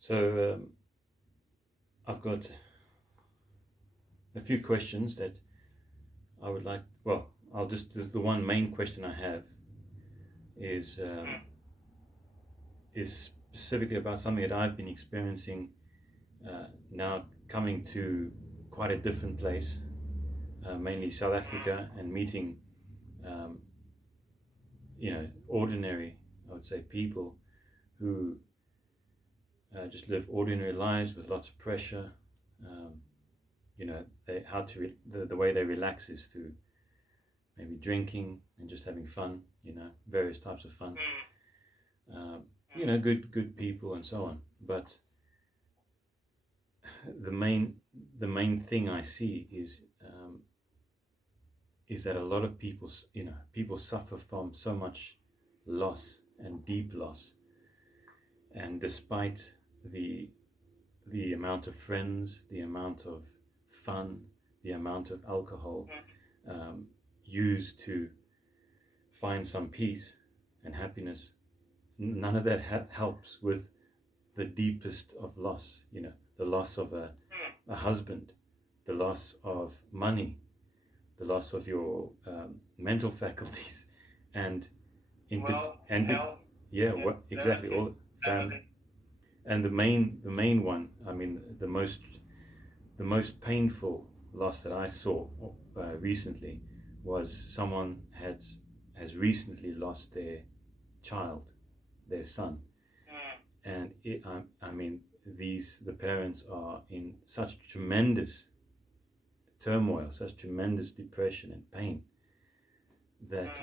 So I've got a few questions that I would like. Well, the one main question I have is specifically about something that I've been experiencing now, coming to quite a different place, mainly South Africa, and meeting um, ordinary, I would say, people who just live ordinary lives with lots of pressure. The way they relax is through maybe drinking and just having fun. Various types of fun. Good people and so on. But the main thing I see is that a lot of people suffer from so much loss and deep loss, and despite the amount of friends, the amount of fun, the amount of alcohol used to find some peace and happiness, none of that helps with the deepest of loss. The loss of a husband, the loss of money, the loss of your mental faculties, and exactly, all family. And the main one, I mean, the most painful loss that I saw recently was someone has recently lost their child, their son, and the parents are in such tremendous turmoil, such tremendous depression and pain, that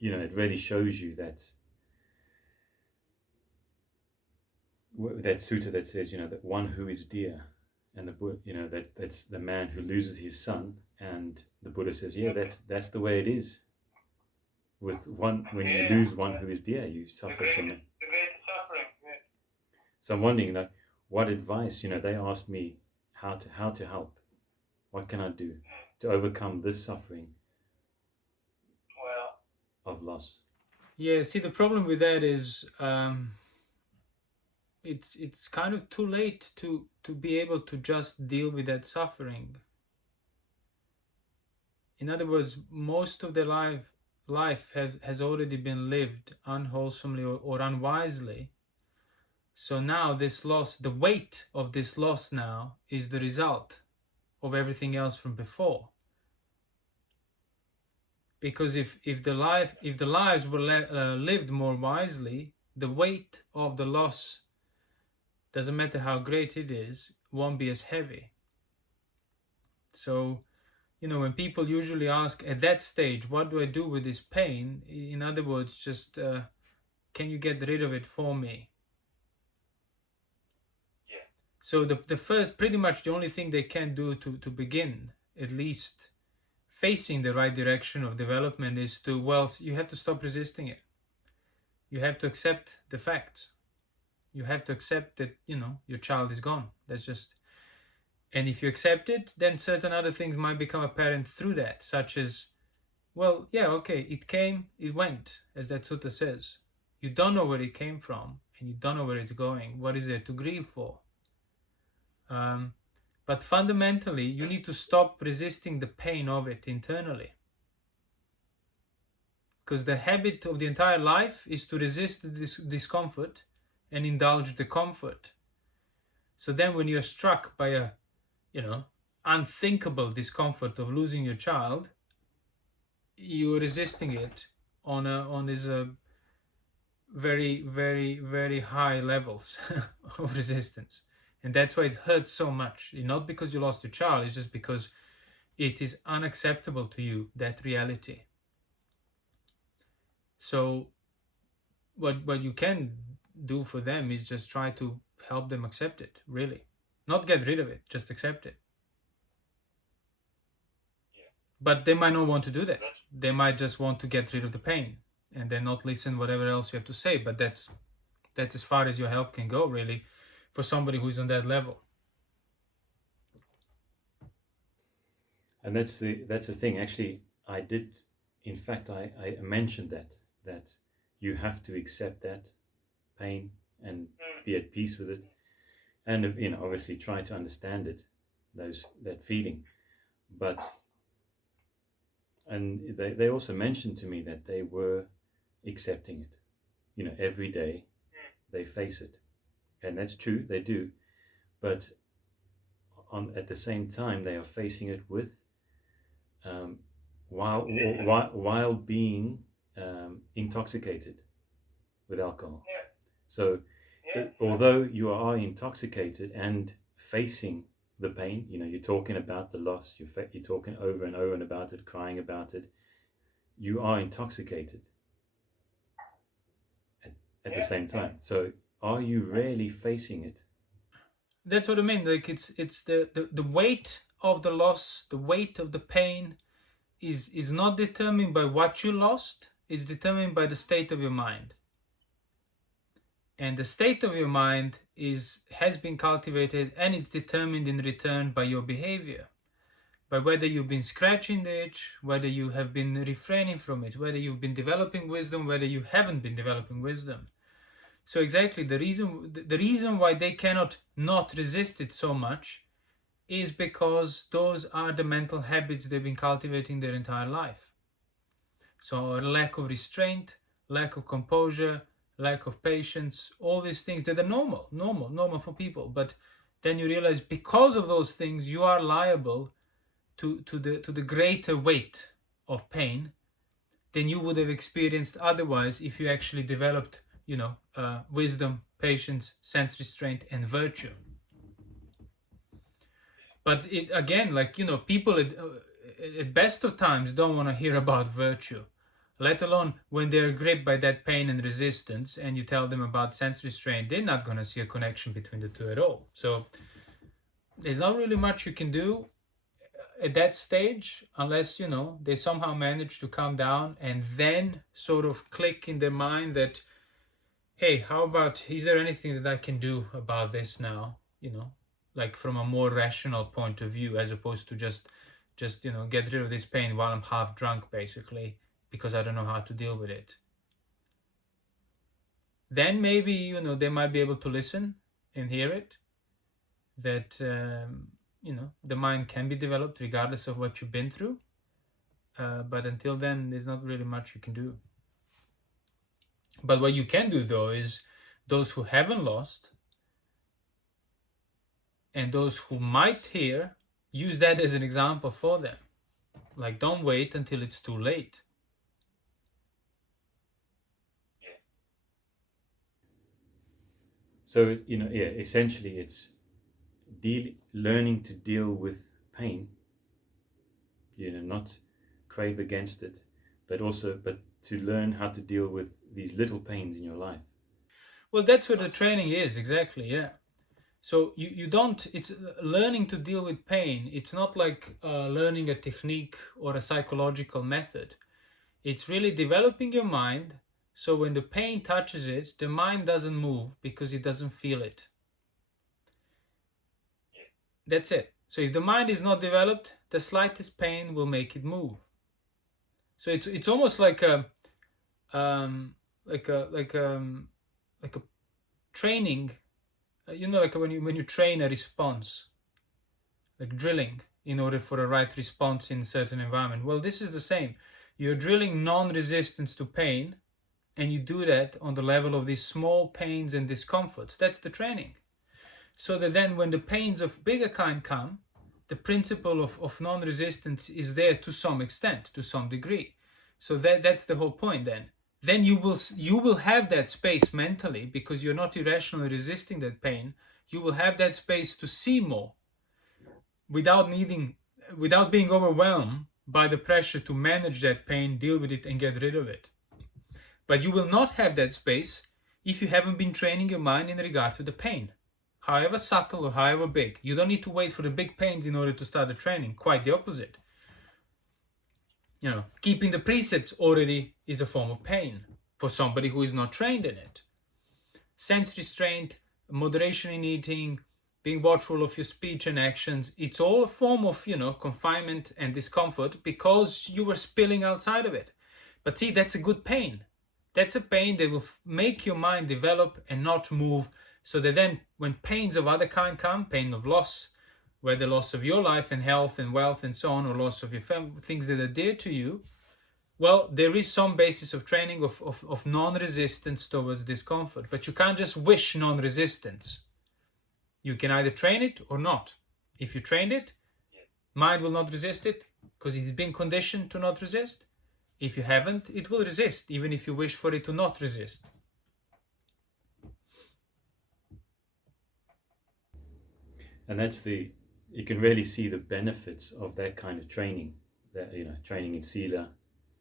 it really shows you that sutta that says, that one who is dear, and that's the man who loses his son, and the Buddha says, that's the way it is. With one, when you lose one who is dear, you suffer tremendous. So I'm wondering, what advice? They asked me how to help. What can I do to overcome this suffering of loss? Yeah, see, the problem with that is it's kind of too late to be able to just deal with that suffering. In other words, most of their life has already been lived unwholesomely or unwisely. So now this loss, the weight of this loss now is the result of everything else from before. Because if the lives were lived more wisely, the weight of the loss, doesn't matter how great it is, won't be as heavy. So, when people usually ask at that stage, what do I do with this pain? In other words, just can you get rid of it for me? Yeah. So the first, pretty much the only thing they can do to begin, at least facing the right direction of development, is you have to stop resisting it. You have to accept the facts. You have to accept that, your child is gone. That's just, and if you accept it, then certain other things might become apparent through that, such as, well, yeah, okay, it came, it went, as that sutta says. You don't know where it came from, and you don't know where it's going. What is there to grieve for? But fundamentally, you need to stop resisting the pain of it internally. Because the habit of the entire life is to resist this discomfort and indulge the comfort. So then when you're struck by a, unthinkable discomfort of losing your child, you're resisting it on these very, very, very high levels of resistance. And that's why it hurts so much. Not because you lost your child, it's just because it is unacceptable to you, that reality. So what you can do for them is just try to help them accept it, really. Not get rid of it, just accept it. Yeah. But they might not want to do that. They might just want to get rid of the pain and then not listen whatever else you have to say. But that's as far as your help can go, really, for somebody who's on that level. And that's the thing. Actually, I did. In fact, I mentioned that you have to accept that pain and be at peace with it, and obviously try to understand it, that feeling. And they also mentioned to me that they were accepting it. Every day they face it, and that's true, they do. But at the same time, they are facing it with while being intoxicated with alcohol. So although you are intoxicated and facing the pain, you're talking about the loss, you're talking over and over and about it, crying about it, you are intoxicated at the same time. So are you really facing it? That's what I mean. Like it's the weight of the loss, the weight of the pain is not determined by what you lost, it's determined by the state of your mind. And the state of your mind has been cultivated, and it's determined in return by your behavior, by whether you've been scratching the itch, whether you have been refraining from it, whether you've been developing wisdom, whether you haven't been developing wisdom. So exactly the reason why they cannot not resist it so much is because those are the mental habits they've been cultivating their entire life. So a lack of restraint, lack of composure, lack of patience, all these things that are normal for people. But then you realize because of those things, you are liable to the greater weight of pain than you would have experienced otherwise if you actually developed, wisdom, patience, sense restraint, and virtue. But it again, people at best of times don't want to hear about virtue, let alone when they're gripped by that pain and resistance, and you tell them about sense restraint, they're not going to see a connection between the two at all. So there's not really much you can do at that stage unless, they somehow manage to calm down and then sort of click in their mind that, hey, how about, is there anything that I can do about this now? Like from a more rational point of view, as opposed to just get rid of this pain while I'm half drunk, basically, because I don't know how to deal with it. Then maybe, they might be able to listen and hear it, that, the mind can be developed regardless of what you've been through. But until then, there's not really much you can do. But what you can do, though, is those who haven't lost and those who might hear, use that as an example for them. Like, don't wait until it's too late. So, essentially it's learning to deal with pain, not crave against it, but to learn how to deal with these little pains in your life. Well, that's what the training is, exactly, yeah. So it's learning to deal with pain. It's not like learning a technique or a psychological method. It's really developing your mind, so when the pain touches it, the mind doesn't move because it doesn't feel it. That's it. So if the mind is not developed, the slightest pain will make it move. So it's almost like a training. Like when you train a response, like drilling in order for a right response in a certain environment. Well, this is the same. You're drilling non-resistance to pain, and you do that on the level of these small pains and discomforts. That's the training. So that then when the pains of bigger kind come, the principle of non-resistance is there to some extent, to some degree. So that's the whole point then. Then you will have that space mentally, because you're not irrationally resisting that pain. You will have that space to see more without being overwhelmed by the pressure to manage that pain, deal with it, and get rid of it. But you will not have that space if you haven't been training your mind in regard to the pain, however subtle or however big. You don't need to wait for the big pains in order to start the training. Quite the opposite. Keeping the precepts already is a form of pain for somebody who is not trained in it. Sense restraint, moderation in eating, being watchful of your speech and actions, it's all a form of, confinement and discomfort because you were spilling outside of it. But see, that's a good pain. That's a pain that will make your mind develop and not move So that then when pains of other kind come, pain of loss, whether loss of your life and health and wealth and so on, or loss of your family, things that are dear to you, well, there is some basis of training of non-resistance towards discomfort. But you can't just wish non-resistance. You can either train it or not. If you trained it, mind will not resist it because it's been conditioned to not resist. If you haven't, it will resist, even if you wish for it to not resist. And that's you can really see the benefits of that kind of training, that, training in Sila.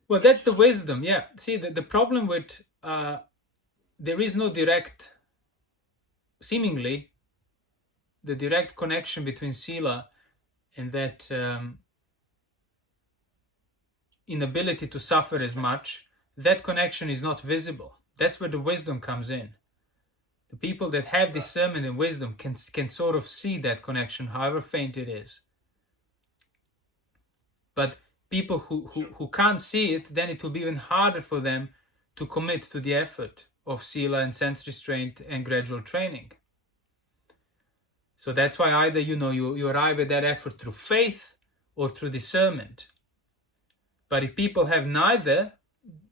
Well, that's the wisdom, yeah. See, the problem with, there is no direct, seemingly, the direct connection between Sila and that inability to suffer as much. That connection is not visible. That's where the wisdom comes in. The people that have discernment and wisdom can sort of see that connection, however faint it is. But people who can't see it, then it will be even harder for them to commit to the effort of Sila and sense restraint and gradual training. So that's why either you arrive at that effort through faith or through discernment. But if people have neither,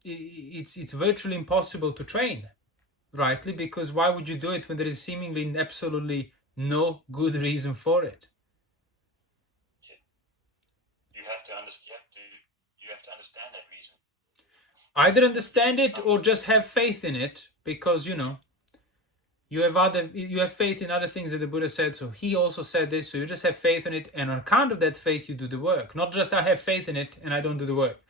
it's virtually impossible to train rightly, because why would you do it when there is seemingly absolutely no good reason for it? You have to understand that reason. Either understand it or just have faith in it, because you have faith in other things that the Buddha said, so he also said this, so you just have faith in it, and on account of that faith you do the work. Not just I have faith in it and I don't do the work.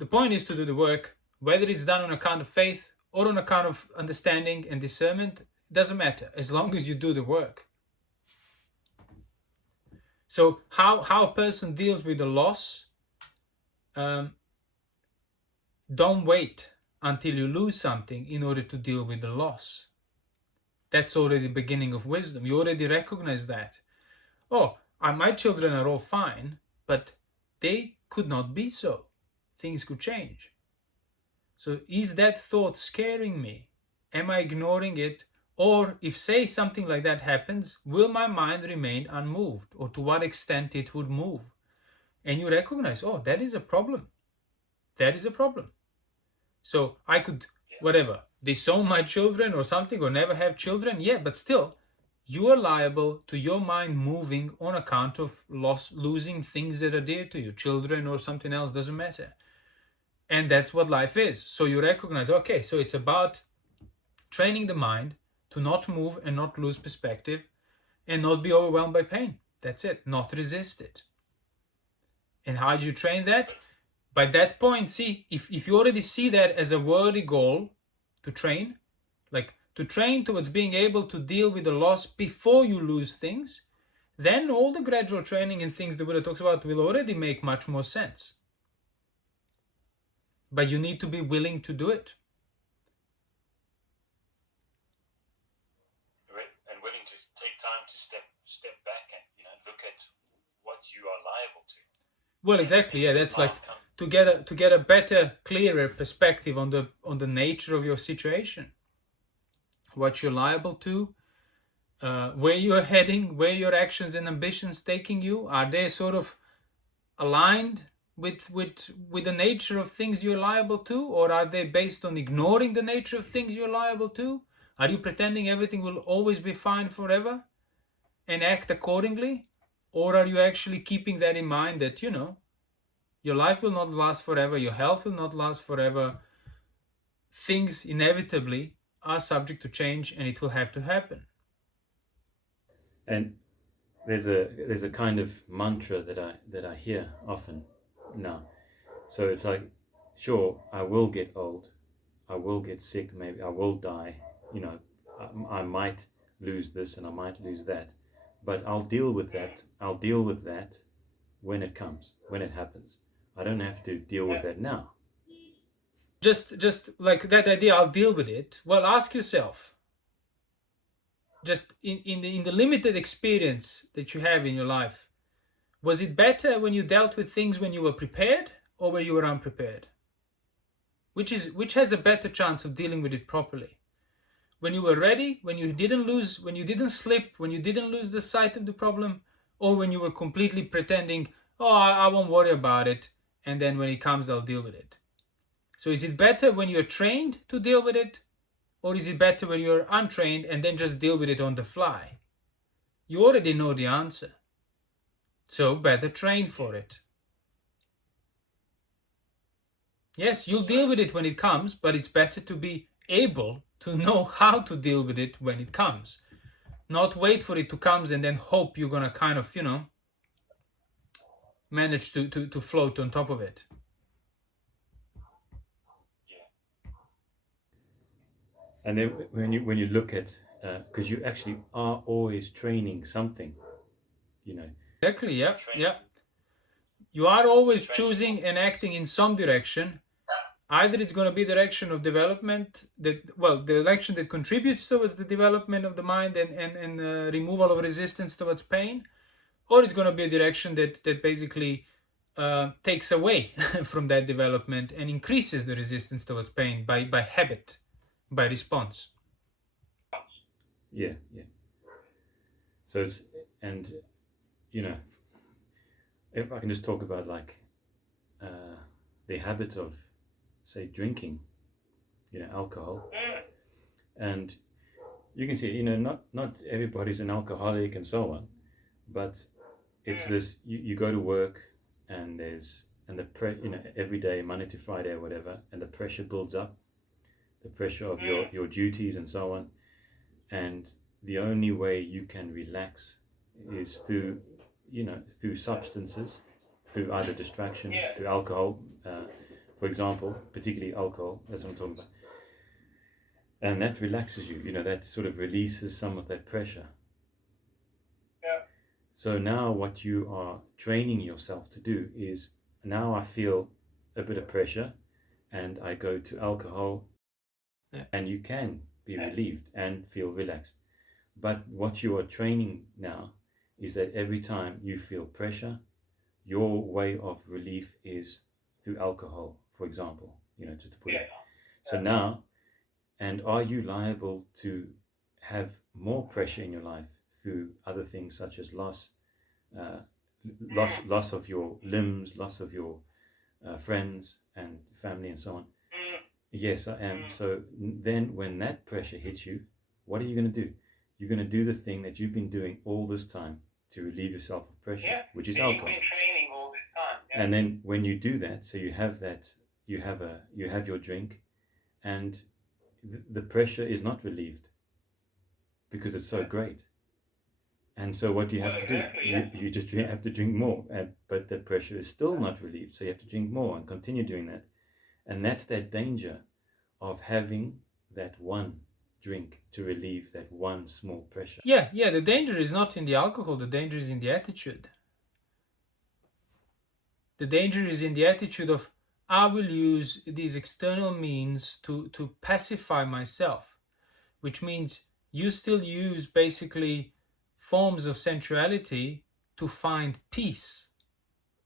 The point is to do the work, whether it's done on account of faith or on account of understanding and discernment, doesn't matter, as long as you do the work. So how a person deals with the loss, don't wait until you lose something in order to deal with the loss. That's already the beginning of wisdom. You already recognize that. Oh, my children are all fine, but they could not be so. Things could change. So is that thought scaring me? Am I ignoring it? Or if, say, something like that happens, will my mind remain unmoved? Or to what extent it would move? And you recognize, oh, that is a problem. That is a problem. So I could, disown my children or something, or never have children. Yeah, but still, you are liable to your mind moving on account of losing things that are dear to you. Children or something else, doesn't matter. And that's what life is. So you recognize, okay, so it's about training the mind to not move and not lose perspective and not be overwhelmed by pain. That's it. Not resist it. And how do you train that? By that point, see, if you already see that as a worthy goal to train, like to train towards being able to deal with the loss before you lose things, then all the gradual training and things the Buddha talks about will already make much more sense. But you need to be willing to do it. And willing to take time to step back and look at what you are liable to. Well, exactly. Yeah, that's like to get a better, clearer perspective on the nature of your situation, what you're liable to, where you're heading, where your actions and ambitions taking you. Are they sort of aligned with the nature of things you're liable to, or are they based on ignoring the nature of things you're liable to? Are you pretending everything will always be fine forever and act accordingly? Or are you actually keeping that in mind that, your life will not last forever, your health will not last forever, things inevitably are subject to change and it will have to happen. And there's a kind of mantra that I hear often now. So it's like, sure, I will get old, I will get sick, maybe I will die, I might lose this and I might lose that, but I'll deal with that when it comes, when it happens. I don't have to deal with that now. Just like that idea, I'll deal with it. Well, ask yourself, just in the limited experience that you have in your life, was it better when you dealt with things when you were prepared or when you were unprepared? Which has a better chance of dealing with it properly? when you were ready, when you didn't slip, when you didn't lose the sight of the problem, or when you were completely pretending, oh, I won't worry about it, and then when it comes, I'll deal with it. So is it better when you're trained to deal with it, or is it better when you're untrained and then just deal with it on the fly? You already know the answer. So better train for it. Yes, you'll deal with it when it comes, but it's better to be able to know how to deal with it when it comes. Not wait for it to come and then hope you're going to kind of, manage to float on top of it. And then when you look at, because you actually are always training something, Exactly, yeah. You are always choosing and acting in some direction. Either it's going to be direction of development, the direction that contributes towards the development of the mind and removal of resistance towards pain, or it's going to be a direction that basically takes away from that development and increases the resistance towards pain by habit, by response. Yeah. So it's, and if I can just talk about like the habit of, say, drinking, alcohol, and you can see, not everybody's an alcoholic and so on, but it's this, you go to work and every day, Monday to Friday or whatever, and the pressure builds up, the pressure of your duties and so on, and the only way you can relax is through substances, through either distraction, through alcohol, for example, particularly alcohol, that's what I'm talking about. And that relaxes you, that sort of releases some of that pressure. Yeah. So now what you are training yourself to do is, now I feel a bit of pressure and I go to alcohol, and you can be relieved and feel relaxed. But what you are training now is that every time you feel pressure, your way of relief is through alcohol, for example, just to put it. So now, and are you liable to have more pressure in your life through other things such as loss of your limbs, loss of your friends and family and so on? Yes, I am. So then when that pressure hits you, what are you going to do? You're going to do the thing that you've been doing all this time to relieve yourself of pressure, which is alcohol. You've been training all this time. Yeah. And then when you do that, so you have that, you have your drink, and the pressure is not relieved because it's so great. And so what do you have to do? You just have to drink more, but the pressure is still not relieved. So you have to drink more and continue doing that. And that's that danger of having that one drink to relieve that one small pressure. Yeah, the danger is not in the alcohol, the danger is in the attitude. The danger is in the attitude of, I will use these external means to pacify myself, which means you still use basically forms of sensuality to find peace,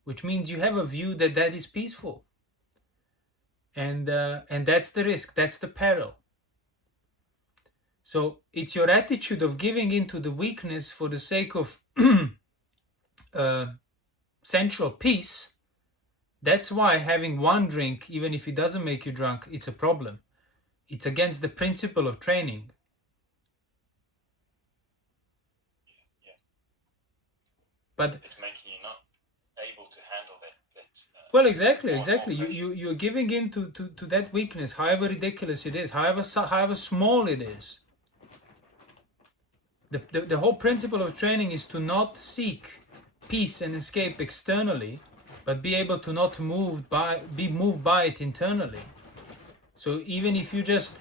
which means you have a view that is peaceful. And that's the risk, that's the peril. So it's your attitude of giving into the weakness for the sake of sensual peace. That's why having one drink, even if it doesn't make you drunk, it's a problem. It's against the principle of training. But it's making you not able to handle that. Well, exactly. You're giving in to that weakness, however ridiculous it is, however small it is. The whole principle of training is to not seek peace and escape externally, but be able to not be moved by it internally. So even if you just,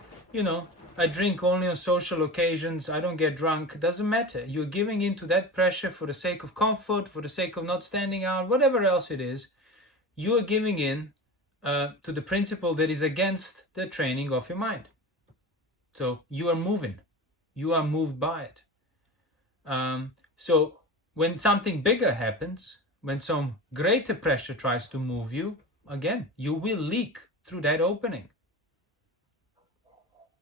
I drink only on social occasions, I don't get drunk, doesn't matter. You're giving into that pressure for the sake of comfort, for the sake of not standing out, whatever else it is. You are giving in to the principle that is against the training of your mind. So you are moving. You are moved by it. So when something bigger happens, when some greater pressure tries to move you, again, you will leak through that opening.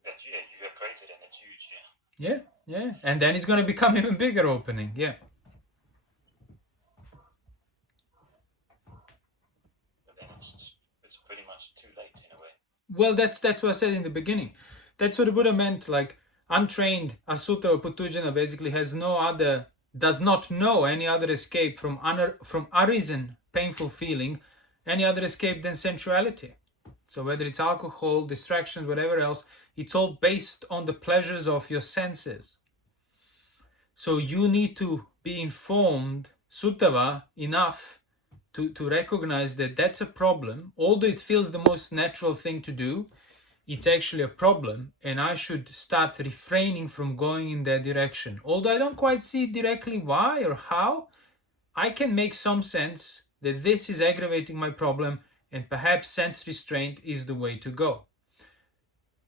You have created, and it's you Yeah, yeah. And then it's going to become even bigger opening. Yeah. But then it's pretty much too late in a way. Well, that's what I said in the beginning. That's what the Buddha meant. Like, untrained Asuta or Putujana basically does not know any other escape from arisen painful feeling, any other escape than sensuality. So whether it's alcohol, distractions, whatever else, it's all based on the pleasures of your senses. So you need to be informed, Suttava, enough to recognize that that's a problem. Although it feels the most natural thing to do, it's actually a problem, and I should start refraining from going in that direction. Although I don't quite see directly why or how, I can make some sense that this is aggravating my problem, and perhaps sense restraint is the way to go.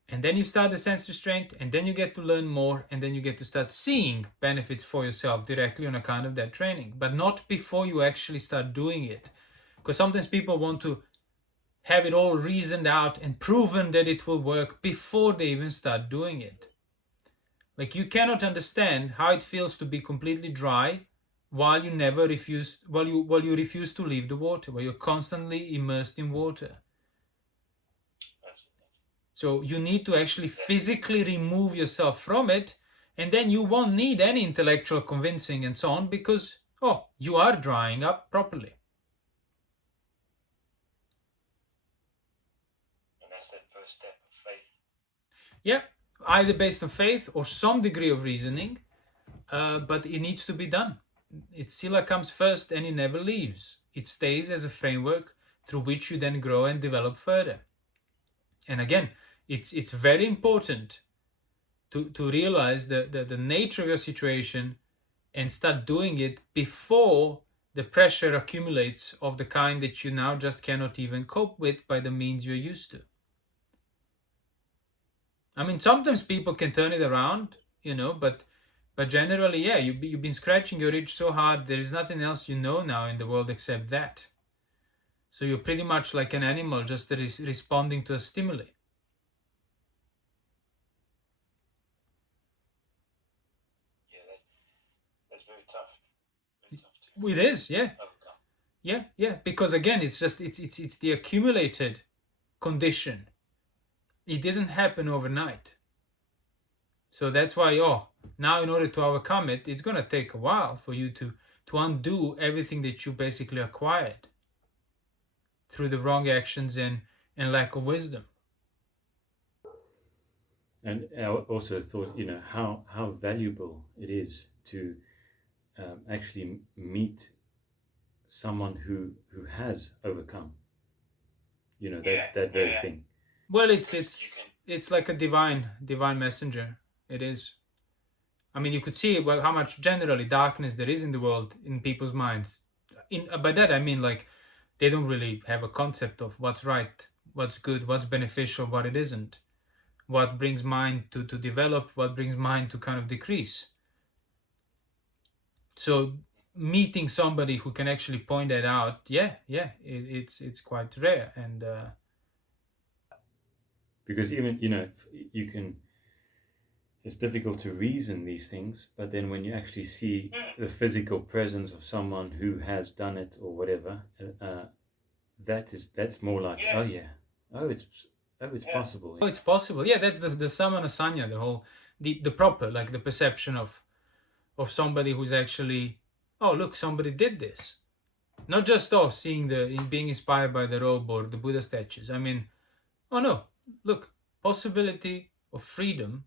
And then you start the sense restraint, and then you get to learn more, and then you get to start seeing benefits for yourself directly on account of that training, but not before you actually start doing it. Because sometimes people want to have it all reasoned out and proven that it will work before they even start doing it. Like, you cannot understand how it feels to be completely dry while you refuse to leave the water, while you're constantly immersed in water. So you need to actually physically remove yourself from it, and then you won't need any intellectual convincing and so on, because you are drying up properly. And that's that first step of faith. Yeah, either based on faith or some degree of reasoning, but it needs to be done. Sila comes first, and it never leaves. It stays as a framework through which you then grow and develop further. And again, it's very important to realize the nature of your situation and start doing it before the pressure accumulates of the kind that you now just cannot even cope with by the means you're used to. I mean, sometimes people can turn it around, but generally, yeah, you've been scratching your itch so hard, there is nothing else you know now in the world except that. So you're pretty much like an animal just responding to a stimuli. Yeah, that's very tough. It is, yeah. Yeah, because again, it's the accumulated condition. It didn't happen overnight. So that's why, now in order to overcome it, it's going to take a while for you to undo everything that you basically acquired through the wrong actions and lack of wisdom. And I also thought, how valuable it is to actually meet someone who has overcome, that very thing. Well, it's like a divine messenger. It is. I mean, you could see how much generally darkness there is in the world in people's minds. By that I mean, like, they don't really have a concept of what's right, what's good, what's beneficial, what it isn't, what brings mind to develop, what brings mind to kind of decrease. So meeting somebody who can actually point that out, it's quite rare. And because even you can, it's difficult to reason these things, but then when you actually see the physical presence of someone who has done it or whatever, that's more like, it's possible. it's possible. Yeah, that's the samana sanya, the whole the proper, like, the perception of somebody who's actually, look, somebody did this. Not just seeing being inspired by the robe or the Buddha statues. I mean, no, look, possibility of freedom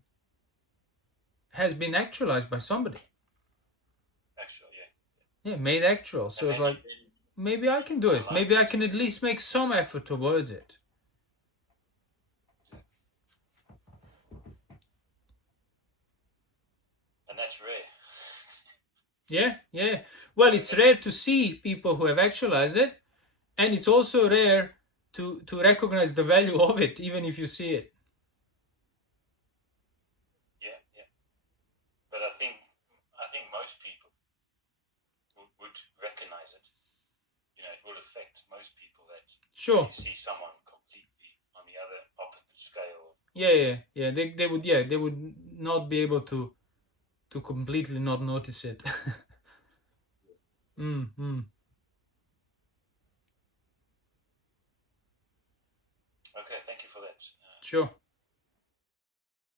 has been actualized by somebody. Yeah, made actual. So it's like, maybe I can do it. Maybe I can at least make some effort towards it. And that's rare. Yeah. Well, it's rare to see people who have actualized it, and it's also rare to recognize the value of it, even if you see it. Yeah. But I think most people would recognize it. It will affect most people that Sure. see someone completely on the other opposite scale. Yeah. They would not be able to completely not notice it. Okay, thank you for that. Sure.